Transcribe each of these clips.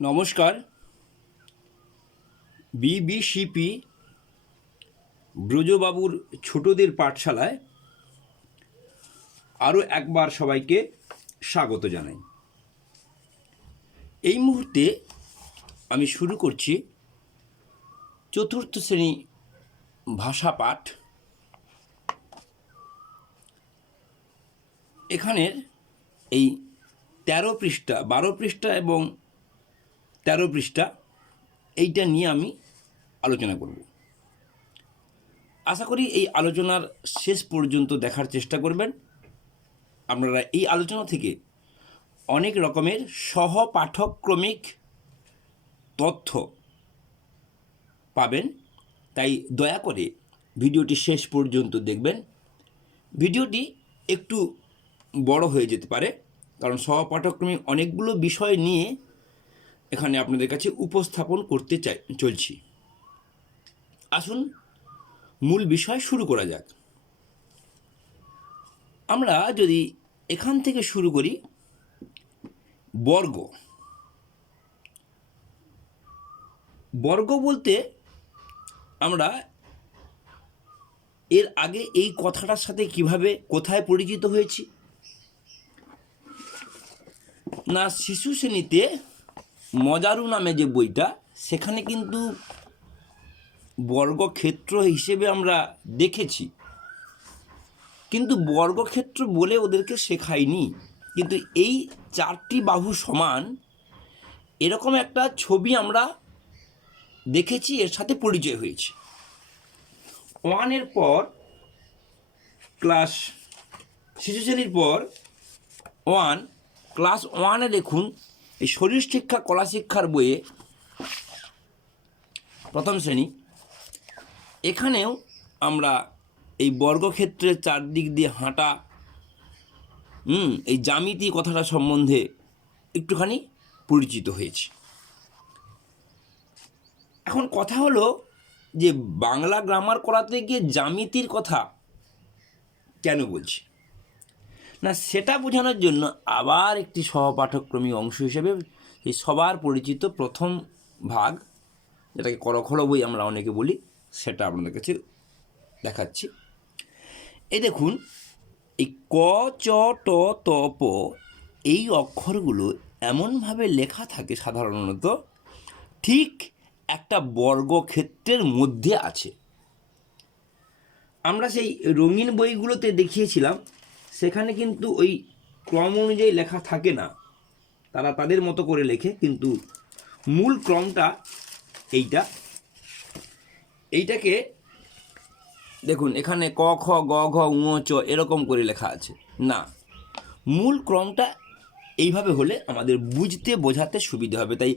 নমস্কার। বিবিসিপি ব্রজবাবুর ছোটদের পাঠশালায় আরও একবার সবাইকে স্বাগত জানাই। এই মুহূর্তে আমি শুরু করছি চতুর্থ শ্রেণী ভাষা পাঠ। এখানের এই 13 পৃষ্ঠা, 12 পৃষ্ঠা এবং 13 পৃষ্ঠা এইটা নিয়ে আমি আলোচনা করব। আশা করি এই আলোচনার শেষ পর্যন্ত দেখার চেষ্টা করবেন। আপনারা এই আলোচনা থেকে অনেক রকমের সহপাঠক্রমিক তথ্য পাবেন, তাই দয়া করে ভিডিওটি শেষ পর্যন্ত দেখবেন। ভিডিওটি একটু বড় হয়ে যেতে পারে, কারণ সহপাঠক্রমিক অনেকগুলো বিষয় নিয়ে এখানে আপনাদের কাছে উপস্থাপন করতে চলছি। আসুন মূল বিষয় শুরু করা যাক। আমরা যদি এখান থেকে শুরু করি, বর্গ। বর্গ বলতে আমরা এর আগে এই কথাটার সাথে কিভাবে কোথায় পরিচিত হয়েছি না, শিশু শ্রেণীতে মজারু নামে যে বইটা, সেখানে কিন্তু বর্গক্ষেত্র হিসেবে আমরা দেখেছি, কিন্তু বর্গক্ষেত্র বলে ওদেরকে শেখায়নি। কিন্তু এই 4টি বাহু সমান এরকম একটা ছবি আমরা দেখেছি, এর সাথে পরিচয় হয়েছে। 1-এর পর ক্লাস, শিশু শ্রেণীর পর 1, ক্লাস 1-এ দেখুন এই শরীর শিক্ষা কলা শিক্ষার বইয়ে প্রথম শ্রেণী, এখানেও আমরা এই বর্গক্ষেত্রের চারদিক দিয়ে হাঁটা, এই জ্যামিতি কথাটা সম্বন্ধে একটুখানি পরিচিত হয়েছে। এখন কথা হলো যে বাংলা গ্রামার করাতে গিয়ে জ্যামিতির কথা কেন বলছি না, সেটা বোঝানোর জন্য আবার একটি সহপাঠক্রমিক অংশ হিসেবে এই সবার পরিচিত প্রথম ভাগ, যেটাকে করখড় বই আমরা অনেকে বলি, সেটা আপনাদের কাছে দেখাচ্ছি। এই দেখুন, এই ক, চ, ট, ত, প এই অক্ষরগুলো এমনভাবে লেখা থাকে সাধারণত ঠিক একটা বর্গক্ষেত্রের মধ্যে আছে। আমরা সেই রঙিন বইগুলোতে দেখিয়েছিলাম, সেখানে কিন্তু ওই ক্রম অনুযায়ী লেখা থাকে না, তারা তাদের মতো করে লেখে, কিন্তু মূল ক্রমটা এইটাকে দেখুন, এখানে ক, খ, গ, ঘ, ঙ, চ এরকম করে লেখা আছে না, মূল ক্রমটা এইভাবে হলে আমাদের বুঝতে বোঝাতে সুবিধা হবে। তাই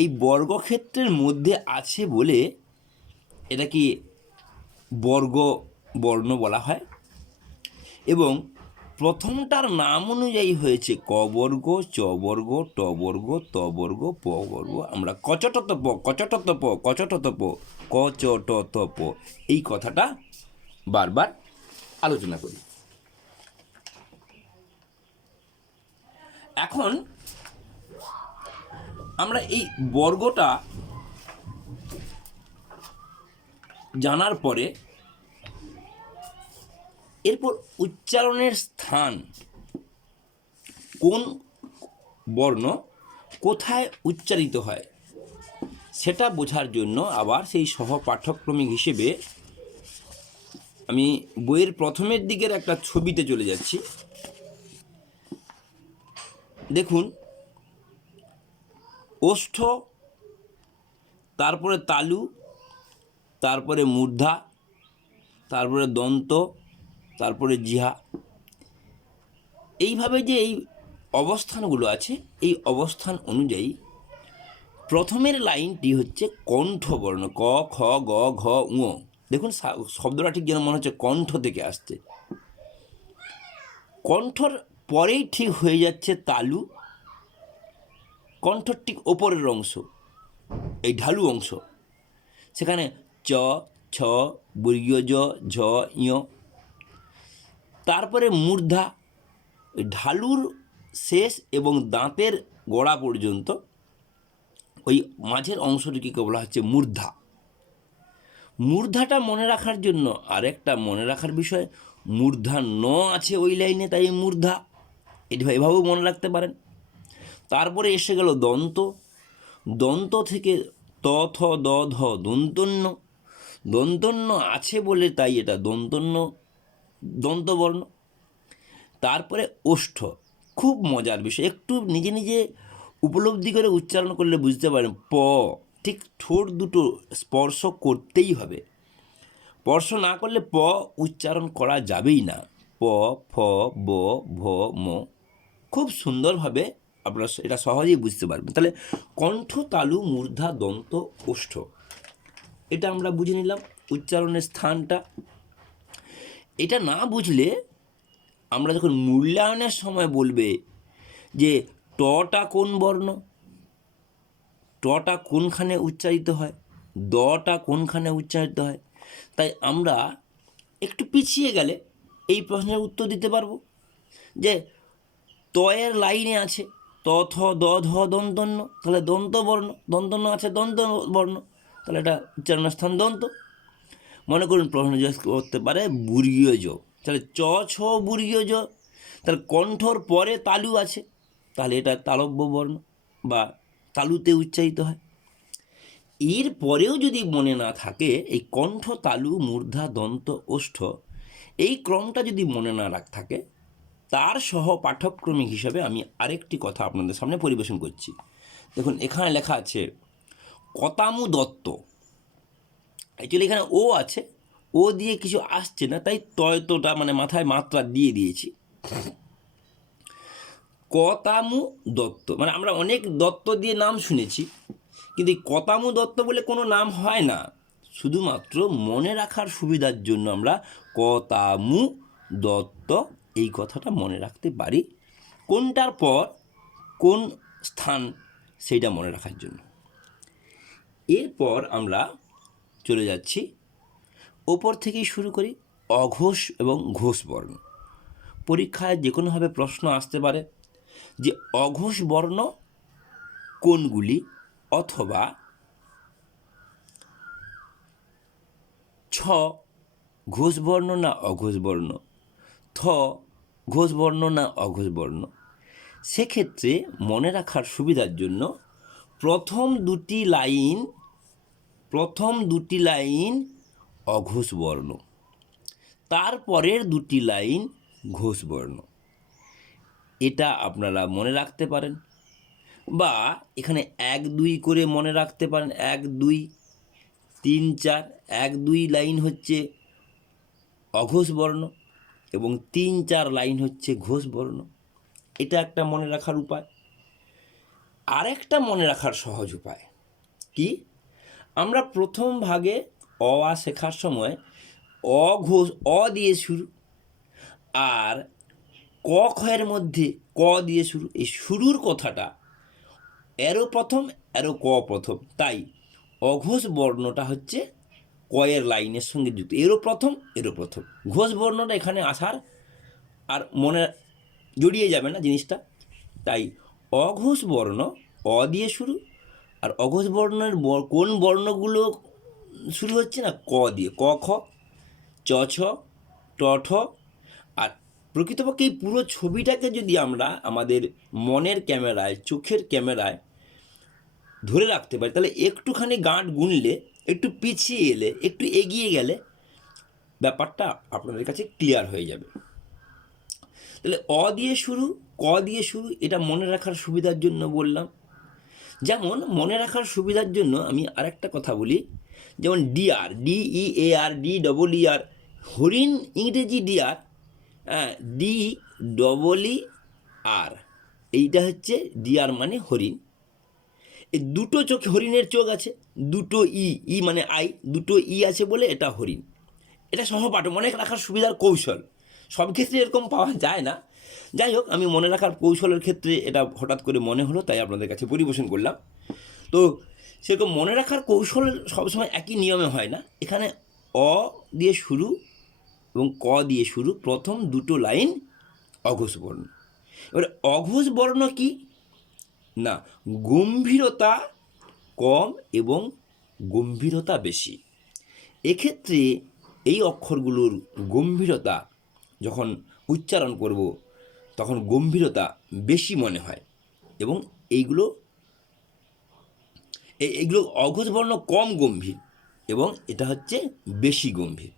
এই বর্গক্ষেত্রের মধ্যে আছে বলে এটাকে বর্গ বর্ণ বলা হয়, এবং প্রথমটার নাম অনুযায়ী হয়েছে ক বর্গ, চ বর্গ, ট বর্গ, ত বর্গ, প বর্গ। আমরা কচটত প, কচটত প, কচটত প, ক চ ট ত প এই কথাটা বারবার আলোচনা করি। এখন আমরা এই বর্গটা জানার পরে এরপর উচ্চারণের স্থান, কোন বর্ণ কোথায় উচ্চারিত হয়, সেটা বোঝার জন্য আবার সেই সহপাঠক্রমিক হিসেবে আমি বইয়ের প্রথমের দিকের একটা ছবিতে চলে যাচ্ছি। দেখুন, ওষ্ঠ, তারপরে তালু, তারপরে মূর্ধা, তারপরে দন্ত, তারপরে জিহা, এইভাবে যে এই অবস্থানগুলো আছে, এই অবস্থান অনুযায়ী প্রথমের লাইনটি হচ্ছে কণ্ঠবর্ণ, ক, খ, গ, ঘ, ঙ। দেখুন শব্দটা ঠিক যেন মনে হচ্ছে কণ্ঠ থেকে আসছে। কণ্ঠর পরেই ঠিক হয়ে যাচ্ছে তালু, কণ্ঠর ঠিক ওপরের অংশ, এই ঢালু অংশ, সেখানে চ, ছ, বর্গীয় জ, ঝ, ঞ। তারপরে মূর্ধা, ঢালুর শেষ এবং দাঁতের গোড়া পর্যন্ত ওই মাঝের অংশটিকে বলা হচ্ছে মূর্ধা। মূর্ধাটা মনে রাখার জন্য আরেকটা মনে রাখার বিষয়, মূর্ধা ন আছে ওই লাইনে, তাই মূর্ধা, এভাবেও মনে রাখতে পারেন। তারপরে এসে গেল দন্ত। দন্ত থেকে ত থ দ ধ দন্তন্য। দন্তন্য আছে বলে তাই এটা দন্তন্য দন্তবর্ণ। তারপরে ওষ্ঠ, খুব মজার বিষয়, একটু নিজে নিজে উপলব্ধি করে উচ্চারণ করলে বুঝতে পারেন। প, ঠিক ঠোঁট দুটো স্পর্শ করতেই হবে, স্পর্শ না করলে প উচ্চারণ করা যাবেই না। প, ফ, ব, ভ, ম, খুব সুন্দরভাবে আপনারা এটা সহজেই বুঝতে পারবেন। তাহলে কণ্ঠ, তালু, মূর্ধা, দন্ত, ওষ্ঠ, এটা আমরা বুঝে নিলাম উচ্চারণের স্থানটা। এটা না বুঝলে আমরা যখন মূল্যায়নের সময় বলবে যে টটা কোন বর্ণ, টটা কোনখানে উচ্চারিত হয়, দটা কোনখানে উচ্চারিত হয়, তাই আমরা একটু পিছিয়ে গেলে এই প্রশ্নের উত্তর দিতে পারবো যে তয়ের লাইনে আছে ত থ দ ধ দন্তন্য, তাহলে দন্তবর্ণ, দন্তন্য আছে দন্তবর্ণ, তাহলে এটা উচ্চারণের স্থান দন্ত। মনে করুন প্রশ্ন জিজ্ঞেস করতে পারে বর্গীয় জ, তাহলে চ ছ বর্গীয় জ, তাহলে কণ্ঠর পরে তালু আছে, তাহলে এটা তালব্য বর্ণ বা তালুতে উচ্চারিত হয়। এর পরেও যদি মনে না থাকে এই কণ্ঠ, তালু, মূর্ধা, দন্ত, ওষ্ঠ, এই ক্রমটা যদি মনে না থাকে, তার সহ পাঠ্যক্রমিক হিসাবে আমি আরেকটি কথা আপনাদের সামনে পরিবেশন করছি। দেখুন এখানে লেখা আছে কতামু দত্ত। অ্যাকচুয়ালি এখানে ও আছে, ও দিয়ে কিছু আসছে না, তাই তয়তটা মানে মাথায় মাত্রা দিয়ে দিয়েছি। কতামু দত্ত, মানে আমরা অনেক দত্ত দিয়ে নাম শুনেছি, কিন্তু এই কতামু দত্ত বলে কোনো নাম হয় না, শুধুমাত্র মনে রাখার সুবিধার জন্য আমরা কতামু দত্ত এই কথাটা মনে রাখতে পারি, কোনটার পর কোন স্থান সেইটা মনে রাখার জন্য। এরপর আমরা চলে যাচ্ছি ওপর থেকেই শুরু করি, অঘোষ এবং ঘোষ বর্ণ। পরীক্ষায় যে কোনোভাবে প্রশ্ন আসতে পারে যে অঘোষ বর্ণ কোনগুলি, অথবা ছ ঘোষ বর্ণ না অঘোষ বর্ণ, থ ঘোষ বর্ণ না অঘোষ বর্ণ। সেক্ষেত্রে মনে রাখার সুবিধার জন্য প্রথম দুটি লাইন অঘোষ বর্ণ, তারপরের দুটি লাইন ঘোষ বর্ণ, এটা আপনারা মনে রাখতে পারেন, বা এখানে 1 2 করে মনে রাখতে পারেন। 1 2 3 4, 1 2 লাইন হচ্ছে অঘোষ বর্ণ এবং 3 4 লাইন হচ্ছে ঘোষ বর্ণ, এটা একটা মনে রাখার উপায়। আরেকটা মনে রাখার সহজ উপায় কি, আমরা প্রথম ভাগে অ আ শেখার সময় অঘোষ অ দিয়ে শুরু, আর ক খয়ের মধ্যে ক দিয়ে শুরু, এই শুরুর কথাটা এরও প্রথম এরও ক প্রথম, তাই অঘোষ বর্ণটা হচ্ছে কয়ের লাইনের সঙ্গে যুক্ত, এরও প্রথম এরও প্রথম। ঘোষ বর্ণটা এখানে আসার আর মনে জড়িয়ে যাবে না জিনিসটা, তাই অঘোষ বর্ণ অ দিয়ে শুরু, আর অঘোষ বর্ণের কোন বর্ণগুলো শুরু হচ্ছে না ক দিয়ে, ক খ চ ছ ট ঠ। আর প্রকৃতপক্ষে এই পুরো ছবিটাকে যদি আমরা আমাদের মনের ক্যামেরায়, চোখের ক্যামেরায় ধরে রাখতে পারি, তাহলে একটুখানি গাঁট গুনলে, একটু পিছিয়ে এলে, একটু এগিয়ে গেলে ব্যাপারটা আপনাদের কাছে ক্লিয়ার হয়ে যাবে। তাহলে অ দিয়ে শুরু, ক দিয়ে শুরু, এটা মনে রাখার সুবিধার জন্য বললাম। যেমন মনে রাখার সুবিধার জন্য আমি আরেকটা কথা বলি, যেমন ডিআর, DEAR, DEER, হরিণ ইংরেজি ডিআর, DEER, এইটা হচ্ছে ডিআর মানে হরিণ। এই দুটো চোখ, হরিণের চোখ আছে, দুটো ই মানে আই, দুটো আছে বলে এটা হরিণ। এটা সহপাঠ মনে রাখার সুবিধার কৌশল, সব ক্ষেত্রে এরকম পাওয়া যায় না। যাই হোক, আমি মনে রাখার কৌশলের ক্ষেত্রে এটা হঠাৎ করে মনে হলো, তাই আপনাদের কাছে পরিবেশন করলাম। তো সেরকম মনে রাখার কৌশল সবসময় একই নিয়মে হয় না, এখানে অ দিয়ে শুরু এবং ক দিয়ে শুরু, প্রথম দুটো লাইন অঘোষ বর্ণ। এবারে অঘোষ বর্ণ কি না, গম্ভীরতা কম এবং গম্ভীরতা বেশি। এক্ষেত্রে এই অক্ষরগুলোর গম্ভীরতা যখন উচ্চারণ করব তখন গম্ভীরতা বেশি মনে হয়, এবং এইগুলো অঘোষ বর্ণ কম গম্ভীর এবং এটা হচ্ছে বেশি গম্ভীর,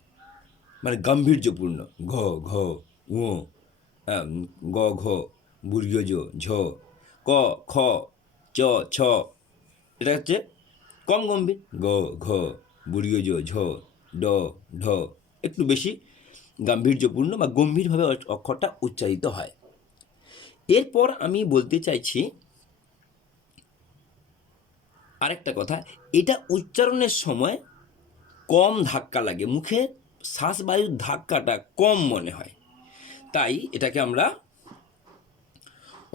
মানে গাম্ভীর্যপূর্ণ। ঘ ঘ ঙ, গ ঘ, বর্গীয় জ ঝ, ক খ, চ ছ, এটা হচ্ছে কম গম্ভীর। গ ঘ, বর্গীয় জ ঝ, ড ঢ, একটু বেশি গাম্ভীর্যপূর্ণ বা গম্ভীরভাবে অক্ষরটা উচ্চারিত হয়। এরপর আমি বলতে চাইছি আরেকটা কথা, এটা উচ্চারণের সময় কম ধাক্কা লাগে, মুখে শ্বাসবায়ুর ধাক্কাটা কম মনে হয়, তাই এটাকে আমরা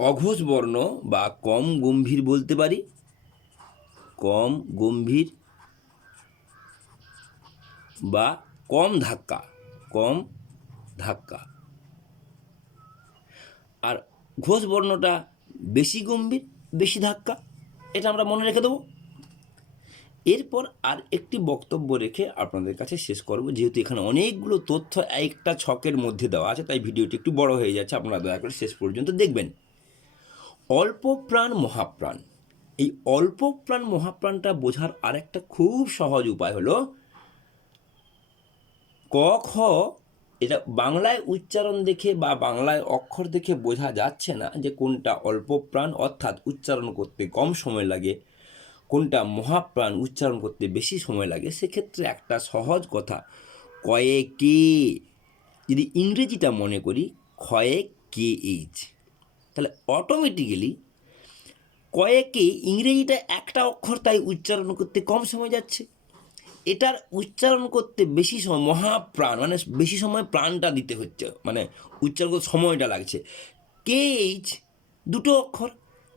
অঘোষ বর্ণ বা কম গম্ভীর বলতে পারি। কম গম্ভীর বা কম ধাক্কা, কম ধাক্কা। আর ঘোষ বর্ণটা বেশি গম্ভীর, বেশি ধাক্কা, এটা আমরা মনে রেখে দেবো। এরপর আর একটি বক্তব্য রেখে আপনাদের কাছে শেষ করব, যেহেতু এখানে অনেকগুলো তথ্য একটা ছকের মধ্যে দেওয়া আছে, তাই ভিডিওটি একটু বড় হয়ে যাচ্ছে, আপনারা দয়া করে শেষ পর্যন্ত দেখবেন। অল্প প্রাণ মহাপ্রাণ, এই অল্প প্রাণ মহাপ্রাণটা বোঝার আরেকটা খুব সহজ উপায় হলো ক খ, এটা বাংলায় উচ্চারণ দেখে বা বাংলায় অক্ষর দেখে বোঝা যাচ্ছে না যে কোনটা অল্প প্রাণ অর্থাৎ উচ্চারণ করতে কম সময় লাগে, কোনটা মহাপ্রাণ উচ্চারণ করতে বেশি সময় লাগে। সেক্ষেত্রে একটা সহজ কথা, কয়েকে, যদি ইংরেজিটা মনে করি ক্ষয়ে কে এইচ, তাহলে অটোমেটিক্যালি কয়েকে ইংরেজিটা একটা অক্ষর, তাই উচ্চারণ করতে কম সময় যাচ্ছে। এটার উচ্চারণ করতে বেশি সময়, মহাপ্রাণ মানে বেশি সময় প্রাণটা দিতে হচ্ছে, মানে উচ্চারণ করতে সময়টা লাগছে। কে এইচ দুটো অক্ষর,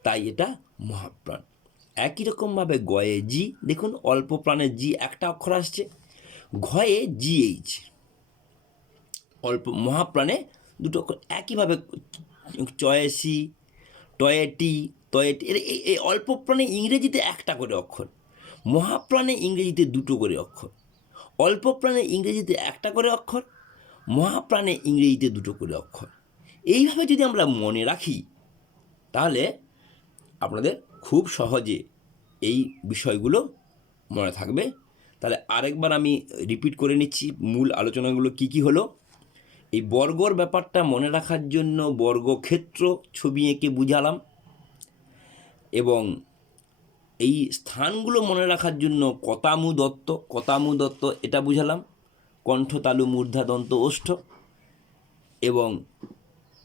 তাই এটা মহাপ্রাণ। একই রকমভাবে গয়ে জি, দেখুন অল্প প্রাণে জি একটা অক্ষর আসছে, ঘয়ে জি এইচ অল্প, মহাপ্রাণে দুটো অক্ষর। একইভাবে চয়েসি, টয়েটি, তয়েটি, এই অল্প প্রাণে ইংরেজিতে একটা করে অক্ষর, মহাপ্রাণে ইংরেজিতে দুটো করে অক্ষর। অল্প প্রাণে ইংরেজিতে একটা করে অক্ষর, মহাপ্রাণে ইংরেজিতে দুটো করে অক্ষর। এইভাবে যদি আমরা মনে রাখি তাহলে আপনাদের খুব সহজে এই বিষয়গুলো মনে থাকবে। তাহলে আরেকবার আমি রিপিট করে নিচ্ছি মূল আলোচনাগুলো কি কি হলো। এই বর্গর ব্যাপারটা মনে রাখার জন্য বর্গক্ষেত্র ছবি এঁকে বুঝালাম, এবং এই স্থানগুলো মনে রাখার জন্য কতামু দত্ত এটা বুঝালাম, কণ্ঠ তালু মূর্ধা দন্ত ওষ্ঠ। এবং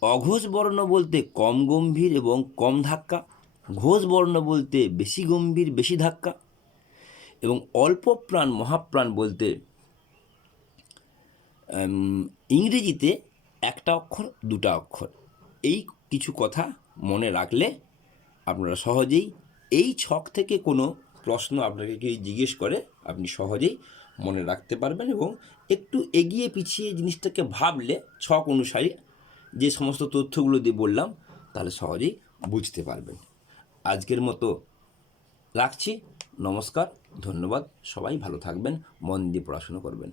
অঘোষ বর্ণ বলতে কম গম্ভীর এবং কম ধাক্কা, ঘোষ বর্ণ বলতে বেশি গম্ভীর বেশি ধাক্কা, এবং অল্প প্রাণ মহাপ্রাণ বলতে ইংরেজিতে একটা অক্ষর দুটা অক্ষর। এই কিছু কথা মনে রাখলে আপনারা সহজেই, এই ছক থেকে কোনো প্রশ্ন আপনাকে কি জিজ্ঞেস করে আপনি সহজেই মনে রাখতে পারবেন, এবং একটু এগিয়ে পিছিয়ে জিনিসটাকে ভাবলে ছক অনুসারে যে সমস্ত তথ্যগুলো দিয়ে বললাম তাহলে সহজেই বুঝতে পারবেন। আজকের মতো রাখছি, নমস্কার, ধন্যবাদ, সবাই ভালো থাকবেন, মন দিয়ে পড়াশুনো করবেন।